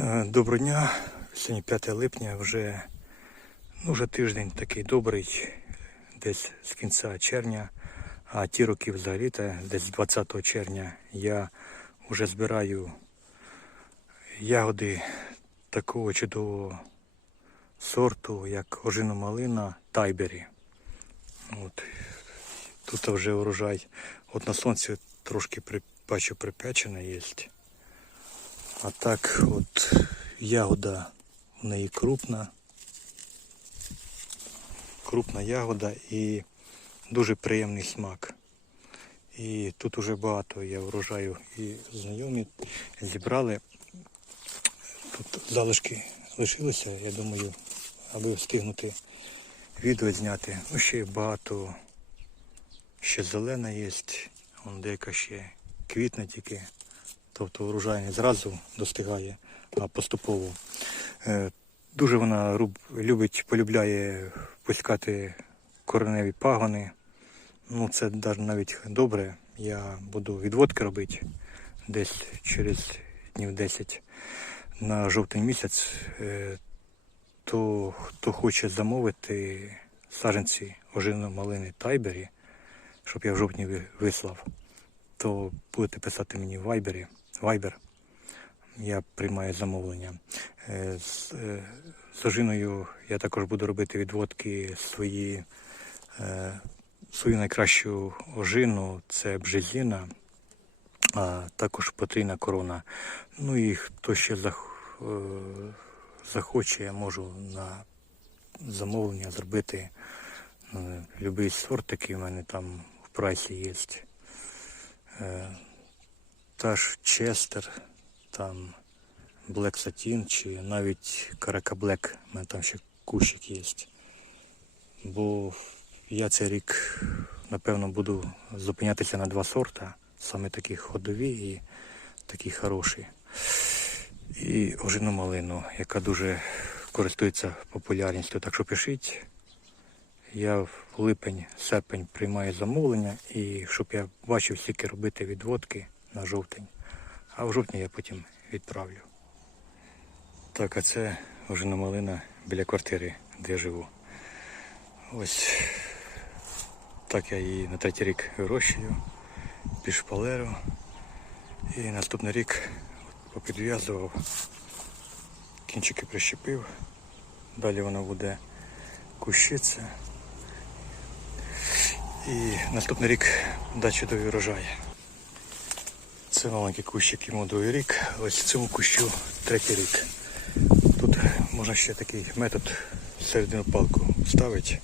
Е, Доброго дня. Сьогодні 5 липня, вже, ну, вже тиждень такий добрий, десь з кінця червня, а ті роки взагалі десь 20 червня я вже збираю ягоди такого чудового сорту, як ожина малина Тайбері. От. Тут вже урожай. От на сонці трошки при, бачу припечене є. А так от ягода в неї крупна. Крупна ягода і дуже приємний смак. І тут уже багато я врожаю і знайомі зібрали. Тут залишки лишилися, я думаю, аби встигнути відео зняти. Ну, ще багато, ще зелена є, вон деяка ще квітне тільки. Тобто урожай не зразу достигає, а поступово. Е, Дуже вона любить, полюбляє пускати кореневі пагони. Ну, це навіть добре. Я буду відводки робити десь через днів 10 на жовтий місяць. Е, То хто хоче замовити саджанці ожину малини Тайбері, щоб я в жовтні вислав, то будете писати мені в Вайбері. Вайбер. Я приймаю замовлення. Е, З, е, ожиною я також буду робити відводки свої, е, свою найкращу ожину це бжезіна, а також потрійна корона. Ну і хто ще е, захоче, я можу на замовлення зробити е, любий сорт, який в мене там в прайсі є. Е, та ж Честер, там Black Satin чи навіть Карака Black, у мене там ще кущик є. Бо я цей рік, напевно, буду зупинятися на два сорта, саме такі ходові і такі хороші. І ожину малину, яка дуже користується популярністю. Так що пишіть. Я в липень, серпень приймаю замовлення і щоб я бачив, скільки робити відводки на жовтень. А в жовтні я потім відправлю. Так, а це вже на малина біля квартири, де я живу. Ось так я її на третій рік вирощую під шпалеру. І наступний рік попідв'язував, кінчики прищепив. Далі вона буде кущитися. І наступний рік дасть чудовий урожай. Це маленький кущик йому другий рік, ось цьому кущу третій рік. Тут можна ще такий метод середину палку ставити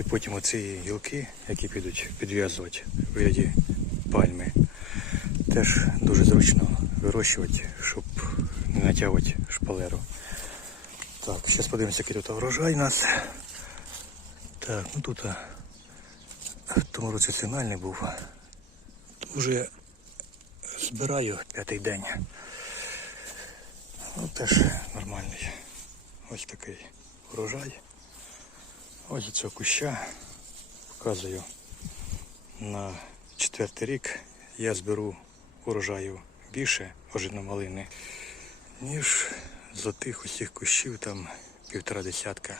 і потім оці гілки, які підуть підв'язувати в вигляді пальми, теж дуже зручно вирощувати, щоб не натягувати шпалеру. Так, зараз подивимося, який тут врожай у нас. Так, ну тут в тому році сигнальний був. Уже збираю п'ятий день. Ну теж нормальний. Ось такий урожай. Ось цього куща показую на четвертий рік я зберу урожаю більше малини, ніж з отих усіх кущів там півтора десятка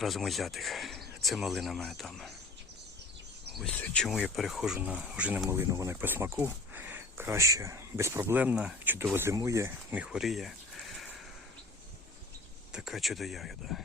разом узятих. Це малина мене там. Ось чому я переходжу на ожину малину, вона по смаку краще, безпроблемна, чудово зимує, не хворіє. Така чудо ягода.